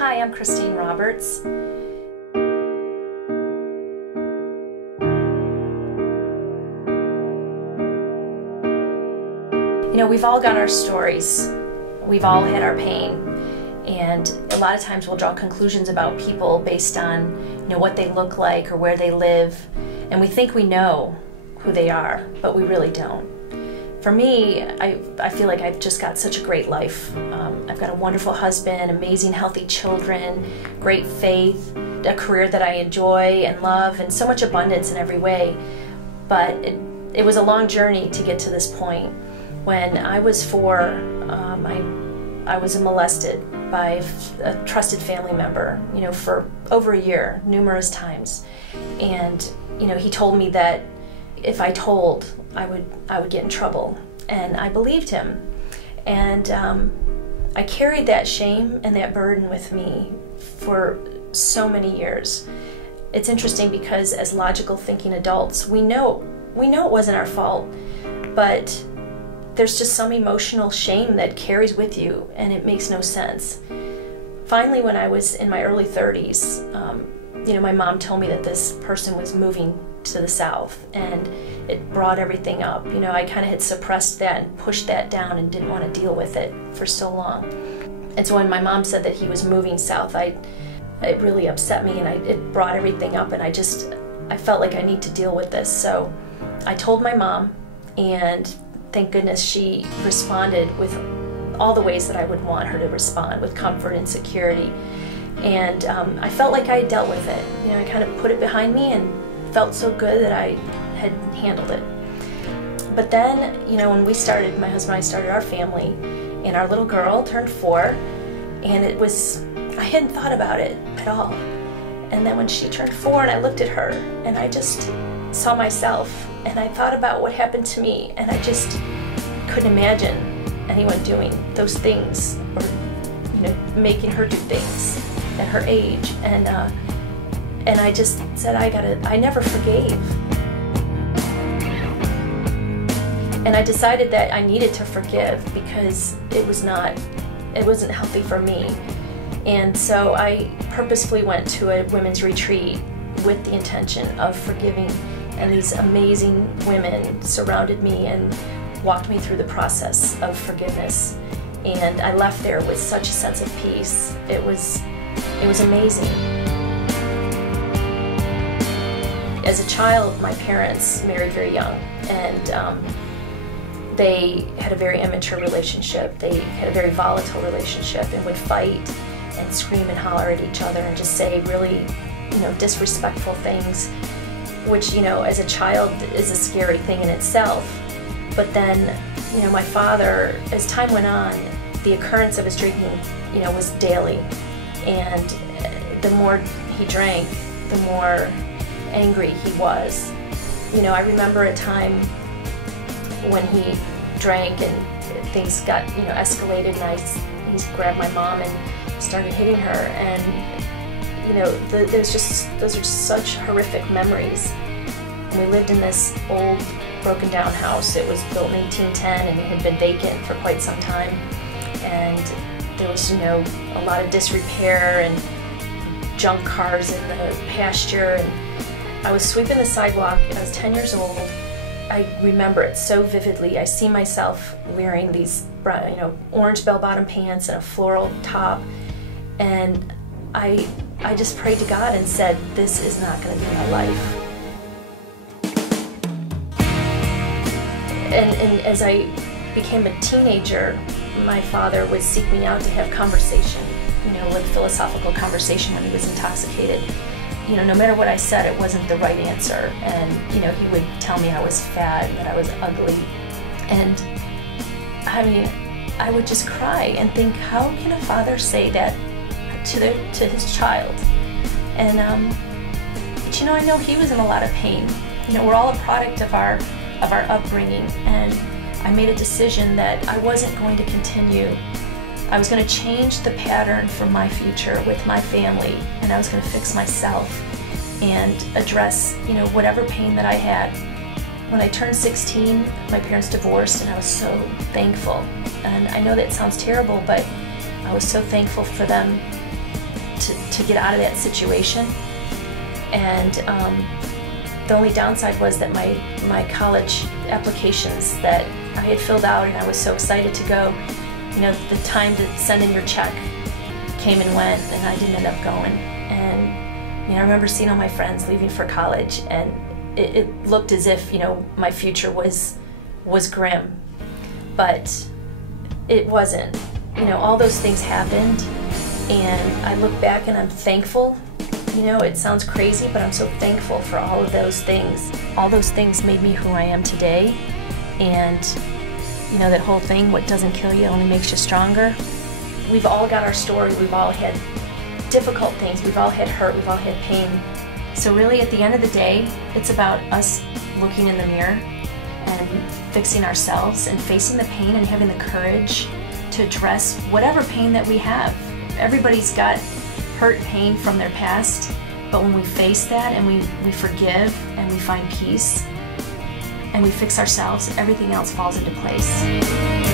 Hi, I'm Christine Roberts. You know, we've all got our stories. We've all had our pain. And a lot of times we'll draw conclusions about people based on, what they look like or where they live. And we think we know who they are, but we really don't. For me, I feel like I've just got such a great life. I've got a wonderful husband, amazing healthy children, great faith, a career that I enjoy and love, and so much abundance in every way. But it was a long journey to get to this point. When I was 4, I was molested by a trusted family member, for over a year, numerous times. And, he told me that if I told, I would get in trouble. And I believed him. And I carried that shame and that burden with me for so many years. It's interesting because as logical thinking adults, we know it wasn't our fault, but there's just some emotional shame that carries with you, and it makes no sense. Finally, when I was in my early 30s, my mom told me that this person was moving to the South, and it brought everything up. I kind of had suppressed that and pushed that down and didn't want to deal with it for so long. And so when my mom said that he was moving south, it really upset me, and it brought everything up, and I felt like I need to deal with this. So I told my mom, and thank goodness she responded with all the ways that I would want her to respond, with comfort and security. And I felt like I had dealt with it. I kind of put it behind me and felt so good that I had handled it. But then, when my husband and I started our family, and our little girl turned 4, and I hadn't thought about it at all. And then when she turned 4 and I looked at her, and I just saw myself, and I thought about what happened to me, and I just couldn't imagine anyone doing those things, or making her do things at her age. And I just said, I never forgave. And I decided that I needed to forgive because it wasn't healthy for me. And so I purposefully went to a women's retreat with the intention of forgiving. And these amazing women surrounded me and walked me through the process of forgiveness. And I left there with such a sense of peace. It was amazing. As a child, my parents married very young, and they had a very immature relationship. They had a very volatile relationship and would fight and scream and holler at each other and just say really, disrespectful things, which, as a child is a scary thing in itself. But then, my father, as time went on, the occurrence of his drinking, was daily. And the more he drank, the more angry he was. I remember a time when he drank and things got, escalated, and he grabbed my mom and started hitting her. And, those are just such horrific memories. And we lived in this old, broken down house. It was built in 1810, and it had been vacant for quite some time. And there was, a lot of disrepair and junk cars in the pasture. And I was sweeping the sidewalk, and I was 10 years old. I remember it so vividly. I see myself wearing these, orange bell-bottom pants and a floral top. And I just prayed to God and said, this is not going to be my life. And as I became a teenager, my father would seek me out to have conversation, like philosophical conversation when he was intoxicated. No matter what I said, it wasn't the right answer. And, he would tell me I was fat and that I was ugly. And, I would just cry and think, how can a father say that to his child? And, but, I know he was in a lot of pain. We're all a product of our upbringing, and I made a decision that I wasn't going to continue. I was going to change the pattern for my future with my family, and I was going to fix myself and address, whatever pain that I had. When I turned 16, my parents divorced, and I was so thankful. And I know that sounds terrible, but I was so thankful for them to get out of that situation. And the only downside was that my college applications that I had filled out and I was so excited to go, you know, the time to send in your check came and went, and I didn't end up going. And you know, I remember seeing all my friends leaving for college, and it looked as if, you know, my future was grim, but it wasn't. You know, all those things happened, and I look back and I'm thankful. You know, it sounds crazy, but I'm so thankful for all of those things. All those things made me who I am today, and you know, that whole thing, what doesn't kill you only makes you stronger. We've all got our story. We've all had difficult things. We've all had hurt. We've all had pain. So really, at the end of the day, it's about us looking in the mirror and fixing ourselves and facing the pain and having the courage to address whatever pain that we have. Everybody's got hurt and pain from their past, but when we face that and we forgive and we find peace and we fix ourselves, everything else falls into place.